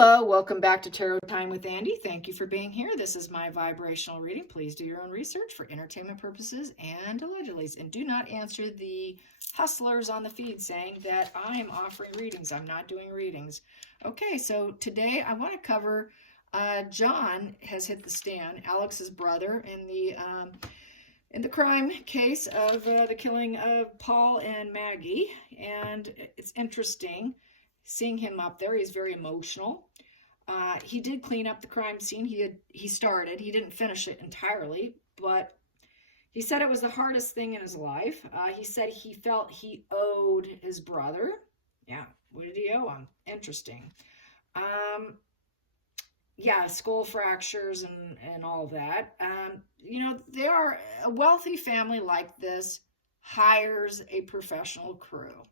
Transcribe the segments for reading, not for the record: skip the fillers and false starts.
Hello, welcome back to Tarot Time with Andy. Thank you for being here. This is my vibrational reading. Please do your own research for entertainment purposes and allegedly. And do not answer the hustlers on the feed saying that I am offering readings. I'm not doing readings. Okay, so today I want to cover John has hit the stand, Alex's brother, in the crime case of the killing of Paul and Maggie. And it's interesting seeing him up there. He's very emotional. He did clean up the crime scene. He started. He didn't finish it entirely, but he said it was the hardest thing in his life. He said he felt he owed his brother. Yeah, what did he owe him? Interesting. Yeah, skull fractures and all of that. You know, they are a wealthy family like this hires a professional crew.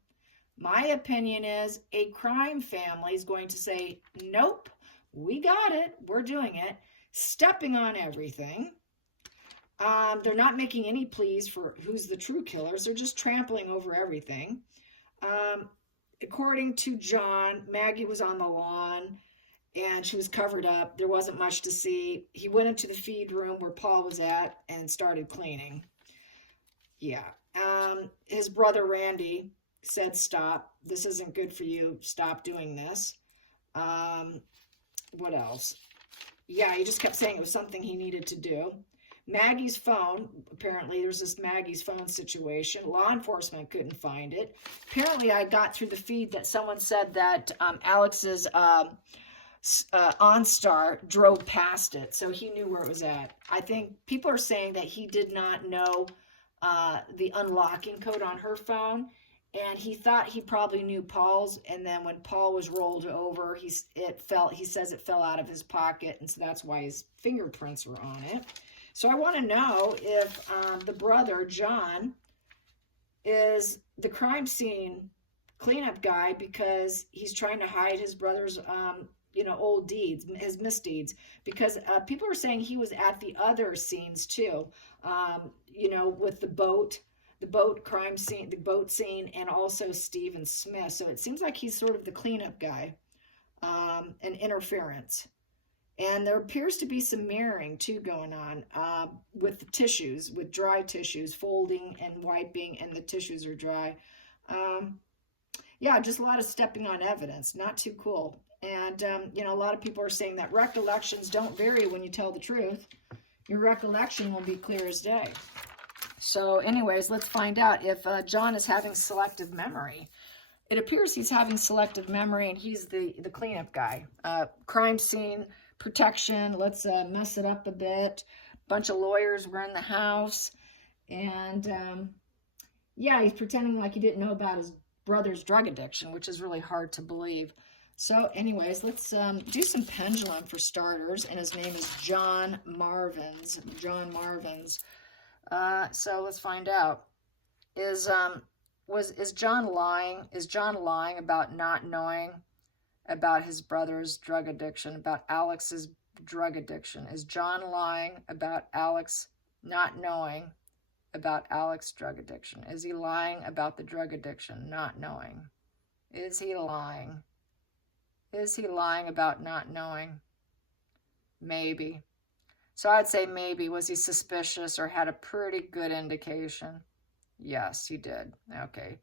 My opinion is a crime family is going to say, nope, we got it, we're doing it, stepping on everything. They're not making any pleas for who's the true killers. They're just trampling over everything. According to John, Maggie was on the lawn and she was covered up. There wasn't much to see. He went into the feed room where Paul was at and started cleaning. Yeah. His brother Randy said, stop, this isn't good for you, stop doing this. What else? Yeah, he just kept saying it was something he needed to do. Maggie's phone, apparently there's this Maggie's phone situation. Law enforcement couldn't find it. Apparently I got through the feed that someone said that Alex's OnStar drove past it, so he knew where it was at. I think people are saying that he did not know the unlocking code on her phone, and he thought he probably knew Paul's, and then when Paul was rolled over, he says it fell out of his pocket, and so that's why his fingerprints were on it. So I want to know if the brother, John, is the crime scene cleanup guy because he's trying to hide his brother's, old deeds, his misdeeds, because people are saying he was at the other scenes too, with the boat crime scene, the boat scene, and also Stephen Smith. So it seems like he's sort of the cleanup guy, and interference. And there appears to be some mirroring too going on with the tissues, with dry tissues, folding and wiping, and the tissues are dry. Yeah, just a lot of stepping on evidence. Not too cool. And, a lot of people are saying that recollections don't vary when you tell the truth. Your recollection will be clear as day. So anyways, let's find out if John is having selective memory. It appears he's having selective memory, and he's the cleanup guy. Crime scene protection, let's mess it up a bit. Bunch of lawyers were in the house. And, yeah, he's pretending like he didn't know about his brother's drug addiction, which is really hard to believe. So anyways, let's do some pendulum for starters. And his name is John Marvins. John Marvins. So let's find out. Is John lying? Is John lying about not knowing about his brother's drug addiction, about Alex's drug addiction? Is John lying about Alex not knowing about Alex's drug addiction? Is he lying about the drug addiction, not knowing? Is he lying? Is he lying about not knowing? Maybe. So I'd say maybe. Was he suspicious or had a pretty good indication? Yes, he did. Okay.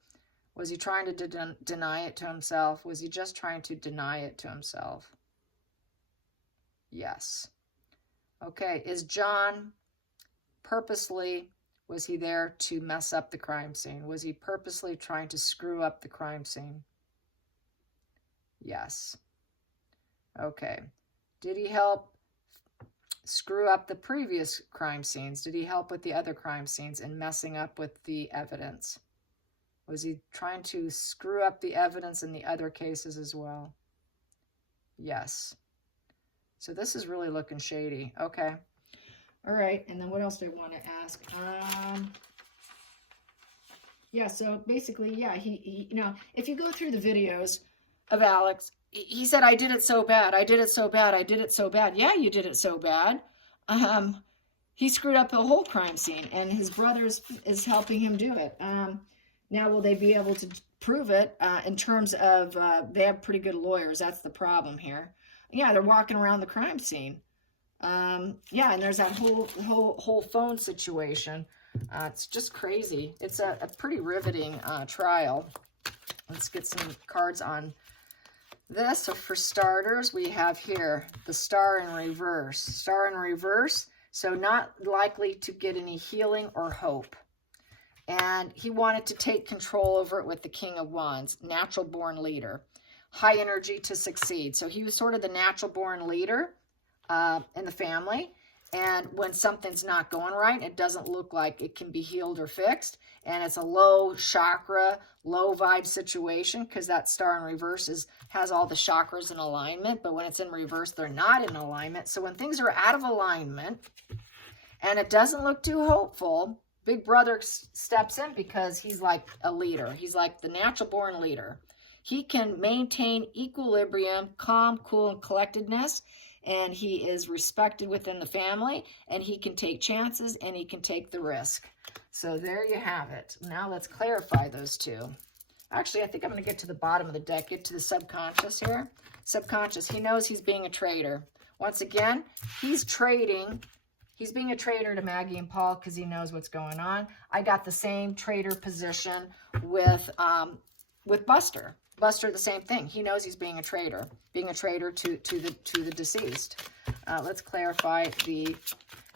Was he trying to deny it to himself? Was he just trying to deny it to himself? Yes. Okay. Is John purposely, was he there to mess up the crime scene? Was he purposely trying to screw up the crime scene? Yes. Okay. Did he help screw up the previous crime scenes? Did he help with the other crime scenes and messing up with the evidence? Was he trying to screw up the evidence in the other cases as well? Yes. So this is really looking shady. Okay. All right. And then what else do I want to ask? Yeah, so basically, yeah, he if you go through the videos of Alex, he said, I did it so bad. I did it so bad. I did it so bad. Yeah, you did it so bad. He screwed up the whole crime scene, and his brother is helping him do it. Now, will they be able to prove it in terms of they have pretty good lawyers? That's the problem here. Yeah, they're walking around the crime scene. Yeah, and there's that whole phone situation. It's just crazy. It's a pretty riveting trial. Let's get some cards on this. So for starters, we have here the Star in reverse. Star in reverse, so not likely to get any healing or hope. And he wanted to take control over it with the King of Wands, natural born leader. High energy to succeed. So he was sort of the natural born leader in the family. And when something's not going right, it doesn't look like it can be healed or fixed. And it's a low chakra, low vibe situation, because that Star in reverse has all the chakras in alignment. But when it's in reverse, they're not in alignment. So when things are out of alignment and it doesn't look too hopeful, Big Brother steps in because he's like a leader. He's like the natural born leader. He can maintain equilibrium, calm, cool, and collectedness. And he is respected within the family, and he can take chances, and he can take the risk. So there you have it. Now let's clarify those two. Actually, I think I'm going to get to the bottom of the deck, get to the subconscious here. Subconscious, he knows he's being a traitor. Once again, he's trading. He's being a traitor to Maggie and Paul because he knows what's going on. I got the same traitor position with Buster. Buster, the same thing. He knows he's being a traitor to the deceased. Let's clarify the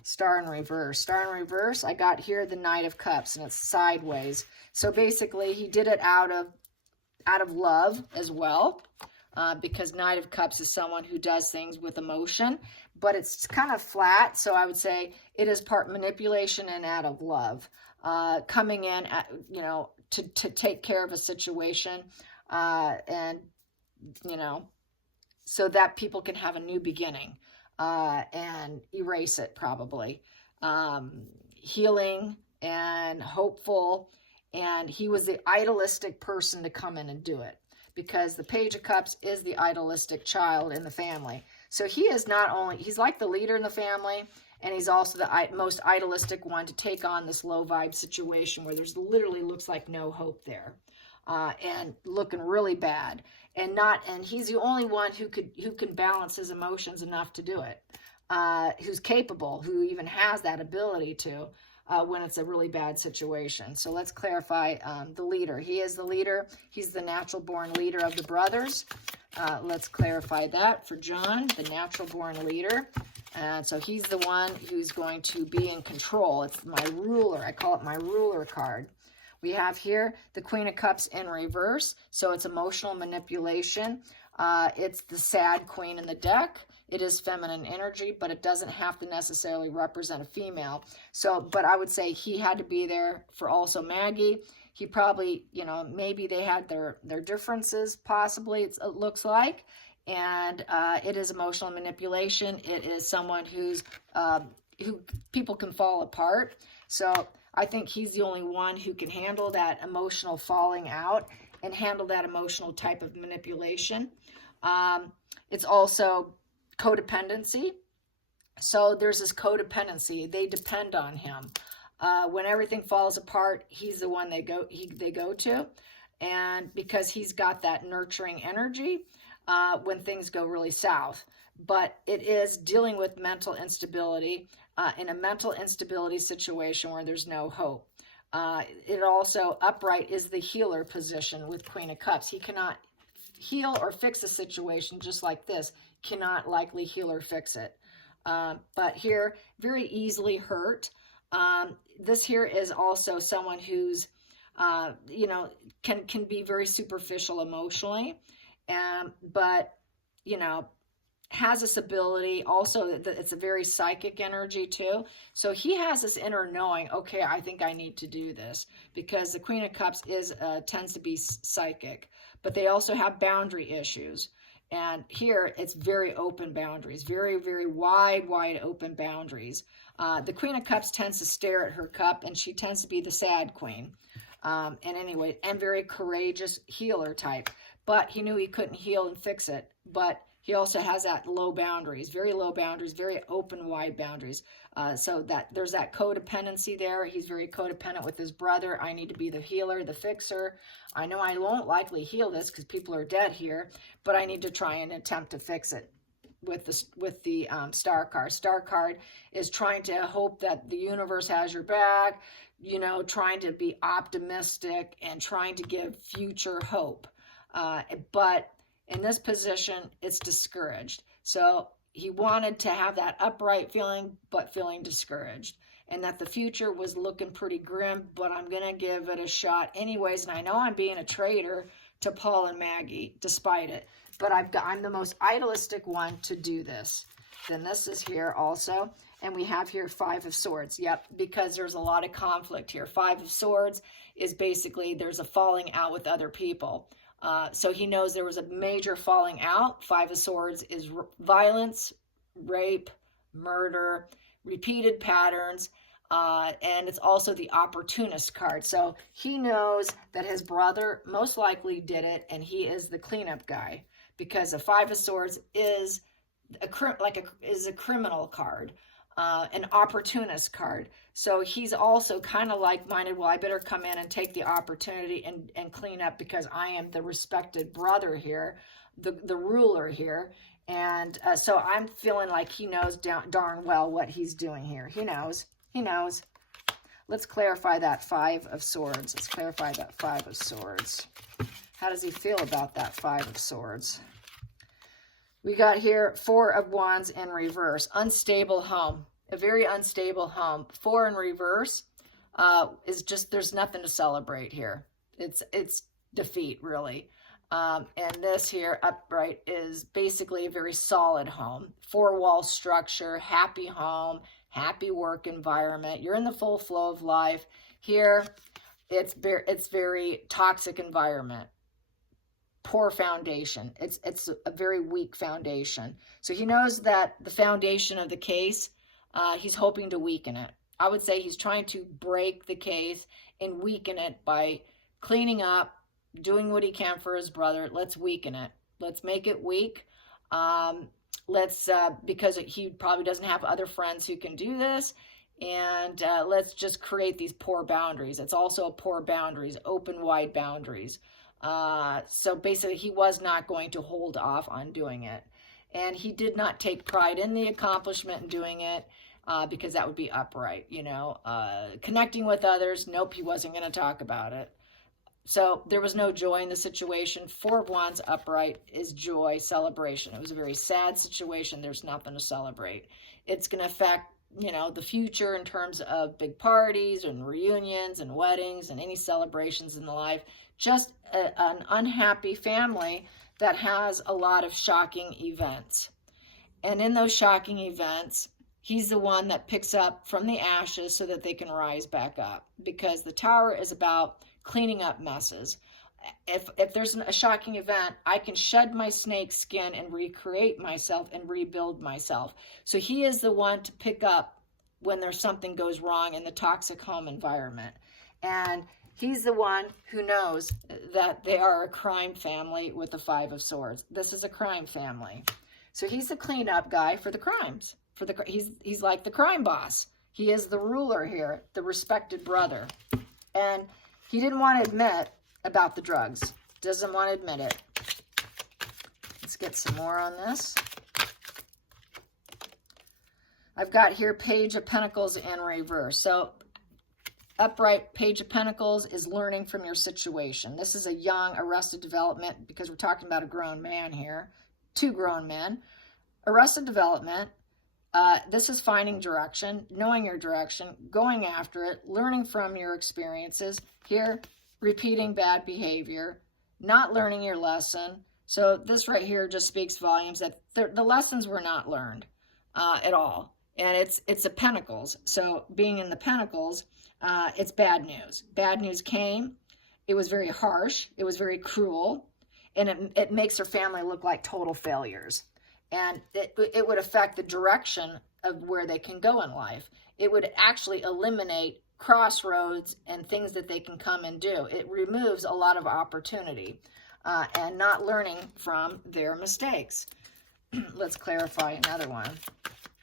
Star in reverse. Star in reverse, I got here the Knight of Cups, and it's sideways. So basically, he did it out of love as well, because Knight of Cups is someone who does things with emotion, but it's kind of flat. So I would say it is part manipulation and out of love, coming in at, to take care of a situation. And, so that people can have a new beginning, and erase it probably. Healing and hopeful. And he was the idealistic person to come in and do it, because the Page of Cups is the idealistic child in the family. So he is not only, he's like the leader in the family, and he's also the most idealistic one to take on this low vibe situation where there's literally looks like no hope there. And looking really bad, and he's the only one who can balance his emotions enough to do it, who's capable, who even has that ability to, when it's a really bad situation. So let's clarify the leader. He is the leader. He's the natural born leader of the brothers. Let's clarify that for John, the natural born leader. And so he's the one who's going to be in control. It's my ruler. I call it my ruler card. We have here the Queen of Cups in reverse, so it's emotional manipulation. It's the sad queen in the deck. It is feminine energy, but it doesn't have to necessarily represent a female. So, but I would say he had to be there for also Maggie. He probably, maybe they had their differences, possibly, it looks like. And it is emotional manipulation. It is someone who people can fall apart. So I think he's the only one who can handle that emotional falling out and handle that emotional type of manipulation. It's also codependency. So there's this codependency. They depend on him. When everything falls apart, he's the one they go to. And because he's got that nurturing energy when things go really south. But it is dealing with mental instability, in a mental instability situation where there's no hope. It also, upright is the healer position with Queen of Cups. He cannot heal or fix a situation just like this, cannot likely heal or fix it. But here, very easily hurt. This here is also someone who's, can be very superficial emotionally, but, has this ability also that it's a very psychic energy too. So he has this inner knowing, okay, I think I need to do this, because the Queen of Cups tends to be psychic, but they also have boundary issues. And here it's very open boundaries, very, very wide open boundaries. The Queen of Cups tends to stare at her cup, and she tends to be the sad queen. And very courageous healer type. But he knew he couldn't heal and fix it but he also has that low boundaries, very low boundaries, very open, wide boundaries. So that there's that codependency there. He's very codependent with his brother. I need to be the healer, the fixer. I know I won't likely heal this because people are dead here, but I need to try and attempt to fix it with the star card. Star card is trying to hope that the universe has your back, you know, trying to be optimistic and trying to give future hope. But in this position, it's discouraged. So he wanted to have that upright feeling, but feeling discouraged. And that the future was looking pretty grim, but I'm going to give it a shot anyways. And I know I'm being a traitor to Paul and Maggie, despite it. But I'm the most idealistic one to do this. Then this is here also. And we have here 5 of Swords. Yep, because there's a lot of conflict here. 5 of Swords is basically there's a falling out with other people. So he knows there was a major falling out. 5 of Swords is violence, rape, murder, repeated patterns, and it's also the opportunist card. So he knows that his brother most likely did it, and he is the cleanup guy because the 5 of Swords is a criminal card, an opportunist card. So he's also kind of like-minded. Well, I better come in and take the opportunity and clean up because I am the respected brother here, the ruler here. And so I'm feeling like he knows darn well what he's doing here. He knows. He knows. Let's clarify that 5 of Swords. Let's clarify that 5 of Swords. How does he feel about that 5 of Swords? We got here 4 of Wands in reverse. Unstable home. A very unstable home. 4 in reverse is just, there's nothing to celebrate here. It's defeat, really. And this here, upright, is basically a very solid home. 4-wall structure, happy home, happy work environment. You're in the full flow of life. Here, it's very toxic environment. Poor foundation. It's a very weak foundation. So he knows that the foundation of the case, he's hoping to weaken it. I would say he's trying to break the case and weaken it by cleaning up, doing what he can for his brother. Let's weaken it. Let's make it weak. Because he probably doesn't have other friends who can do this. And let's just create these poor boundaries. It's also poor boundaries, open, wide boundaries. So basically he was not going to hold off on doing it. And he did not take pride in the accomplishment in doing it because that would be upright, you know. Connecting with others, nope, he wasn't going to talk about it. So there was no joy in the situation. 4 of Wands upright is joy, celebration. It was a very sad situation. There's nothing to celebrate. It's going to affect, you know, the future in terms of big parties and reunions and weddings and any celebrations in the life. Just an unhappy family that has a lot of shocking events. And in those shocking events, he's the one that picks up from the ashes so that they can rise back up. Because the Tower is about cleaning up messes. If there's a shocking event, I can shed my snake skin and recreate myself and rebuild myself. So he is the one to pick up when there's something goes wrong in the toxic home environment. And he's the one who knows that they are a crime family with the 5 of Swords. This is a crime family. So he's the cleanup guy for the crimes. He's like the crime boss. He is the ruler here, the respected brother. And he didn't want to admit about the drugs. Doesn't want to admit it. Let's get some more on this. I've got here Page of Pentacles in reverse. So upright Page of Pentacles is learning from your situation. This is a young Arrested Development because we're talking about a grown man here. 2 grown men. Arrested Development. This is finding direction, knowing your direction, going after it, learning from your experiences. Here, repeating bad behavior, not learning your lesson. So this right here just speaks volumes that the lessons were not learned at all. And it's a Pentacles. So being in the Pentacles, it's bad news. Bad news came. It was very harsh. It was very cruel. And it makes their family look like total failures. And it would affect the direction of where they can go in life. It would actually eliminate crossroads and things that they can come and do. It removes a lot of opportunity. and not learning from their mistakes. Let's clarify another one.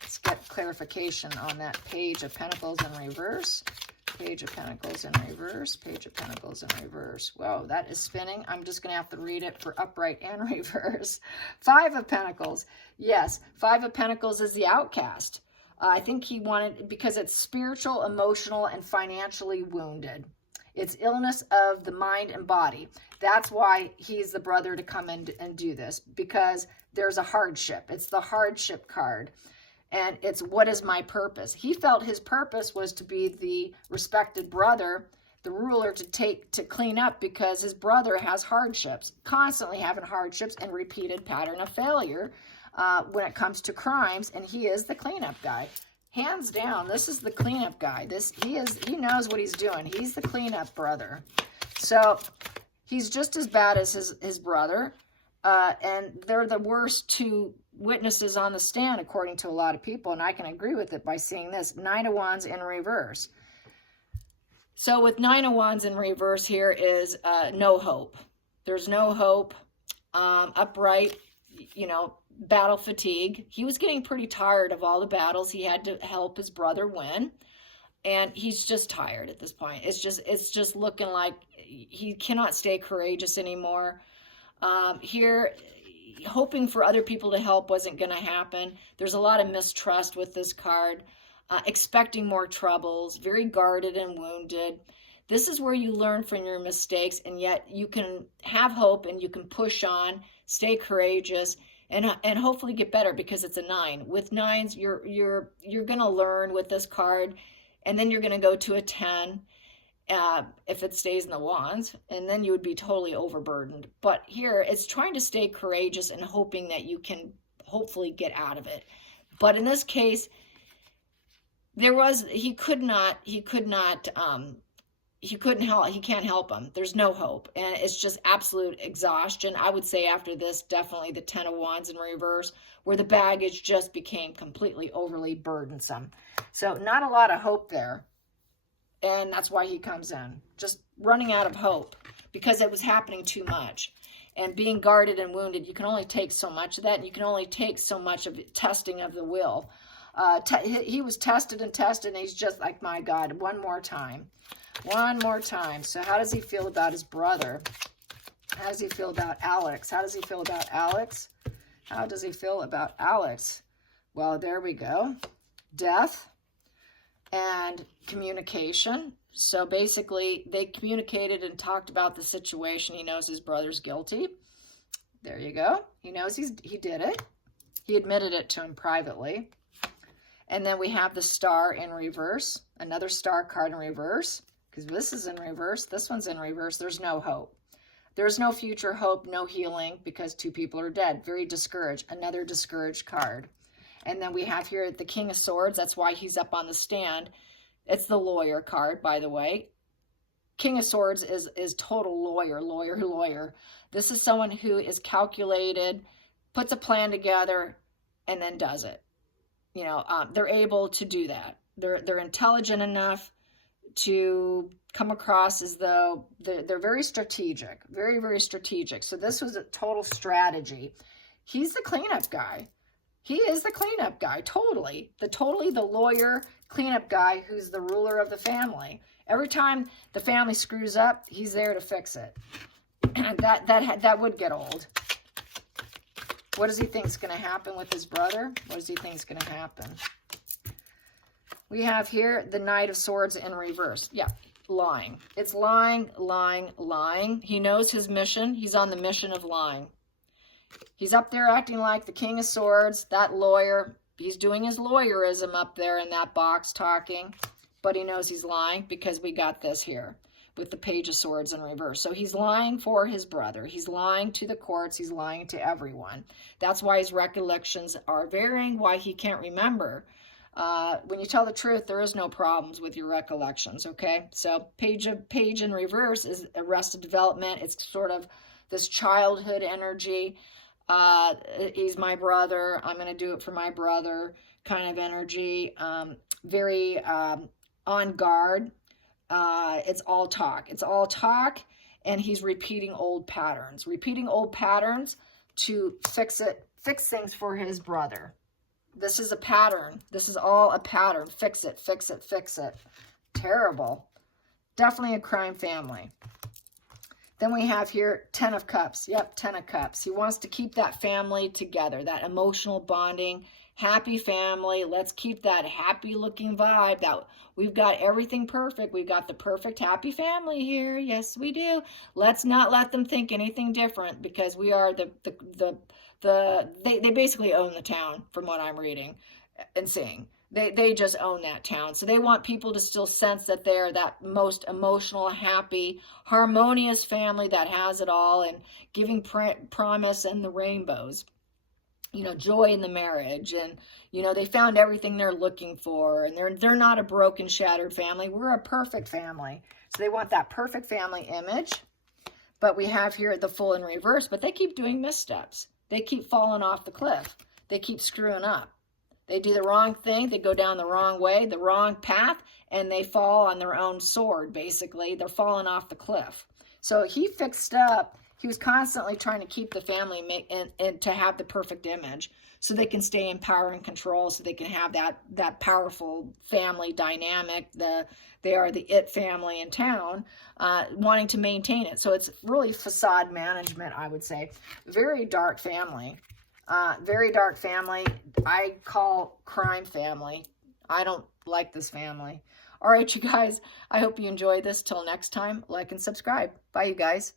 Let's get clarification on that Page of Pentacles in reverse. Page of Pentacles in reverse. Page of Pentacles in reverse. Whoa, that is spinning. I'm just going to have to read it for upright and reverse. Five of Pentacles. Yes, Five of Pentacles is the outcast. I think he wanted, because it's spiritual, emotional, and financially wounded. It's illness of the mind and body. That's why he's the brother to come in and do this, because there's a hardship. It's the hardship card. And it's, what is my purpose? He felt his purpose was to be the respected brother, the ruler, to clean up, because his brother has hardships, constantly having hardships and repeated pattern of failure when it comes to crimes. And he is the cleanup guy. Hands down, this is the cleanup guy. He knows what he's doing. He's the cleanup brother. So he's just as bad as his brother. And they're the worst two witnesses on the stand, according to a lot of people, and I can agree with it by seeing this. Nine of Wands in reverse. So with Nine of Wands in reverse here is no hope. There's no hope. Upright, battle fatigue. He was getting pretty tired of all the battles he had to help his brother win, and he's just tired at this point. It's just looking like he cannot stay courageous anymore. Here, hoping for other people to help wasn't going to happen. There's a lot of mistrust with this card, expecting more troubles, very guarded and wounded. This is where you learn from your mistakes, and yet you can have hope and you can push on, stay courageous, and hopefully get better, because it's a 9. With 9s, you're going to learn with this card, and then you're going to go to a 10. If it stays in the Wands, and then you would be totally overburdened. But here, it's trying to stay courageous and hoping that you can hopefully get out of it. But in this case, he can't help him. There's no hope, and it's just absolute exhaustion. I would say after this, definitely the 10 of Wands in reverse, where the baggage just became completely overly burdensome. So not a lot of hope there. And that's why he comes in, just running out of hope, because it was happening too much. And being guarded and wounded, you can only take so much of that, and you can only take so much of testing of the will. He was tested and tested, and he's just like, my God, one more time. One more time. So how does he feel about his brother? How does he feel about Alex? How does he feel about Alex? How does he feel about Alex? Well, there we go. Death and communication. So basically, they communicated and talked about the situation. He knows his brother's guilty. There you go. He knows he did it. He admitted it to him privately. And then we have the Star in reverse. Another Star card in reverse. Because this is in reverse. This one's in reverse. There's no hope. There's no future hope, no healing, because 2 people are dead. Very discouraged. Another discouraged card. And then we have here the King of Swords. That's why he's up on the stand. It's the lawyer card, by the way. King of Swords is total lawyer. This is someone who is calculated, puts a plan together, and then does it. They're able to do that. They're intelligent enough to come across as though they're very strategic, very, very strategic. So this was a total strategy. He's the cleanup guy. He is the cleanup guy, totally the lawyer cleanup guy who's the ruler of the family. Every time the family screws up, he's there to fix it. that would get old. What does he think is going to happen with his brother? What does he think is going to happen? We have here the Knight of Swords in reverse. Yeah, lying. It's lying. He knows his mission. He's on the mission of lying. He's up there acting like the King of Swords, that lawyer. He's doing his lawyerism up there in that box talking, but he knows he's lying, because we got this here with the Page of Swords in reverse. So he's lying for his brother. He's lying to the courts. He's lying to everyone. That's why his recollections are varying, why he can't remember. When you tell the truth, there is no problems with your recollections, okay? So Page in reverse is arrested development. It's sort of this childhood energy. He's my brother. I'm going to do it for my brother kind of energy. Very on guard. It's all talk. It's all talk. and he's repeating old patterns. Repeating old patterns to fix things for his brother. This is a pattern. This is all a pattern. Fix it, fix it, fix it. Terrible. Definitely a crime family. Then we have here 10 of Cups. Yep, 10 of Cups. He wants to keep that family together, that emotional bonding, happy family. Let's keep that happy looking vibe. That we've got everything perfect. We've got the perfect happy family here. Yes, we do. Let's not let them think anything different, because we are they basically own the town from what I'm reading and seeing. They just own that town. So they want people to still sense that they're that most emotional, happy, harmonious family that has it all, and giving promise and the rainbows. You know, joy in the marriage, and, you know, they found everything they're looking for, and they're not a broken, shattered family. We're a perfect family. So they want that perfect family image. But we have here the Fool in reverse, but they keep doing missteps. They keep falling off the cliff. They keep screwing up. They do the wrong thing. They go down the wrong way, the wrong path, and they fall on their own sword, basically. They're falling off the cliff. So he fixed up. He was constantly trying to keep the family and to have the perfect image, so they can stay in power and control, so they can have that powerful family dynamic. They are the it family in town, wanting to maintain it. So it's really facade management, I would say. Very dark family. Very dark family. I call crime family. I don't like this family. All right, you guys. I hope you enjoyed this. Till next time, like and subscribe. Bye, you guys.